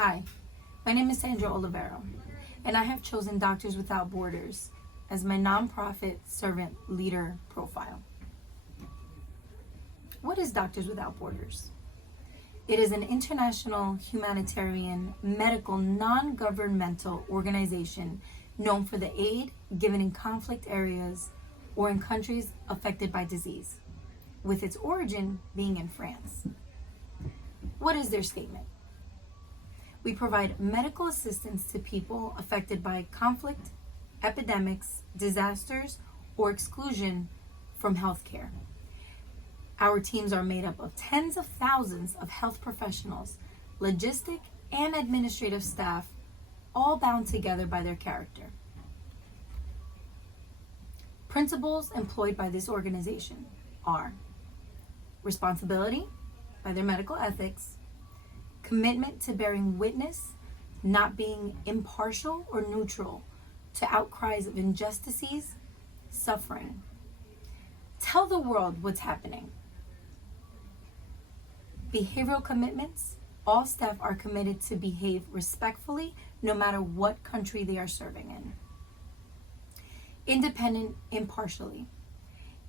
Hi, my name is Sandra Olivero, and I have chosen Doctors Without Borders as my nonprofit servant leader profile. What is Doctors Without Borders? It is an international humanitarian medical non-governmental organization known for the aid given in conflict areas or in countries affected by disease, with its origin being in France. What is their statement? We provide medical assistance to people affected by conflict, epidemics, disasters, or exclusion from healthcare. Our teams are made up of tens of thousands of health professionals, logistic and administrative staff, all bound together by their character. Principles employed by this organization are responsibility by their medical ethics, commitment to bearing witness, not being impartial or neutral to outcries of injustices, suffering. Tell the world what's happening. Behavioral commitments. All staff are committed to behave respectfully no matter what country they are serving in. Independent, impartially.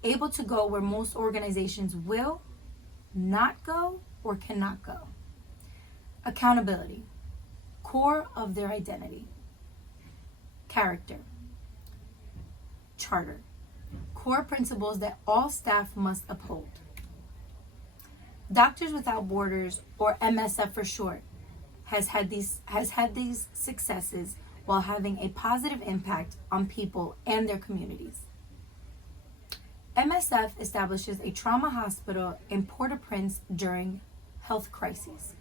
Able to go where most organizations will not go or cannot go. Accountability, core of their identity. Character, charter, core principles that all staff must uphold. Doctors Without Borders, or MSF for short, has had these successes while having a positive impact on people and their communities. MSF establishes a trauma hospital in Port-au-Prince during health crises.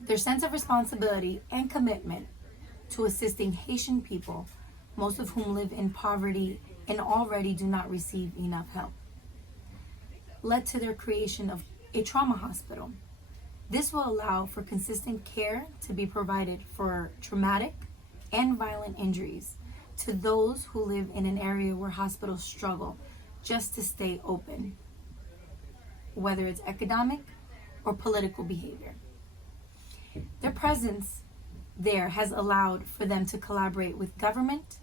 Their sense of responsibility and commitment to assisting Haitian people, most of whom live in poverty and already do not receive enough help, led to their creation of a trauma hospital. This will allow for consistent care to be provided for traumatic and violent injuries to those who live in an area where hospitals struggle just to stay open, whether it's economic or political behavior. Their presence there has allowed for them to collaborate with government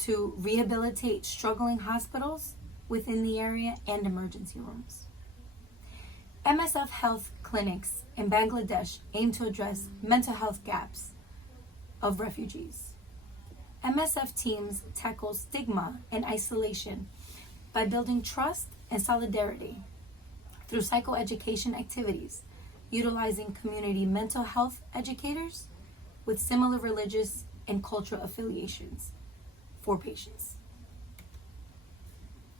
to rehabilitate struggling hospitals within the area and emergency rooms. MSF health clinics in Bangladesh aim to address mental health gaps of refugees. MSF teams tackle stigma and isolation by building trust and solidarity through psychoeducation activities, utilizing community mental health educators with similar religious and cultural affiliations for patients.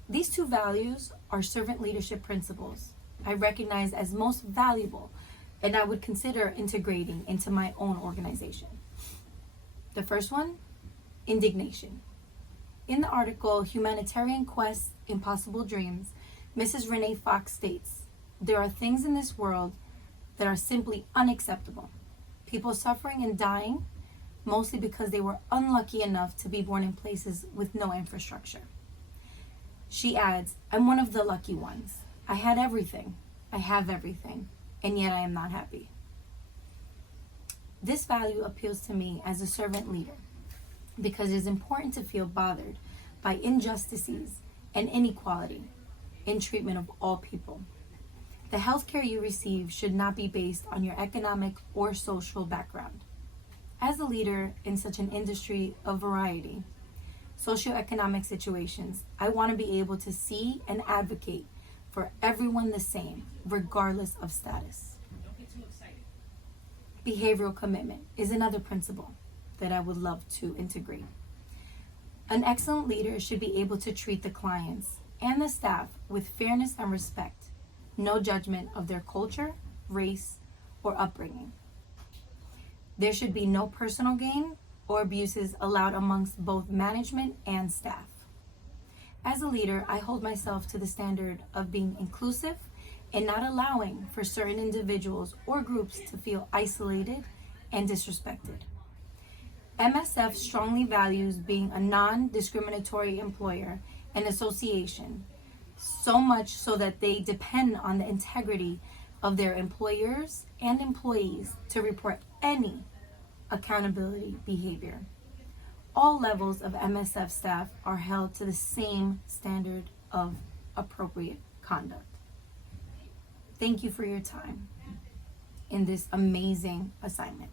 These two values are servant leadership principles I recognize as most valuable and I would consider integrating into my own organization. The first one, indignation. In the article, Humanitarian Quest, Impossible Dreams, Mrs. Renee Fox states, there are things in this world that are simply unacceptable. People suffering and dying, mostly because they were unlucky enough to be born in places with no infrastructure. She adds, I'm one of the lucky ones. I had everything. I have everything, and yet I am not happy. This value appeals to me as a servant leader because it is important to feel bothered by injustices and inequality in treatment of all people. The healthcare you receive should not be based on your economic or social background. As a leader in such an industry of variety, socioeconomic situations, I want to be able to see and advocate for everyone the same, regardless of status. Don't get too excited. Behavioral commitment is another principle that I would love to integrate. An excellent leader should be able to treat the clients and the staff with fairness and respect, no judgment of their culture, race, or upbringing. There should be no personal gain or abuses allowed amongst both management and staff. As a leader, I hold myself to the standard of being inclusive and not allowing for certain individuals or groups to feel isolated and disrespected. MSF strongly values being a non-discriminatory employer and association, so much so that they depend on the integrity of their employers and employees to report any accountability behavior. All levels of MSF staff are held to the same standard of appropriate conduct. Thank you for your time in this amazing assignment.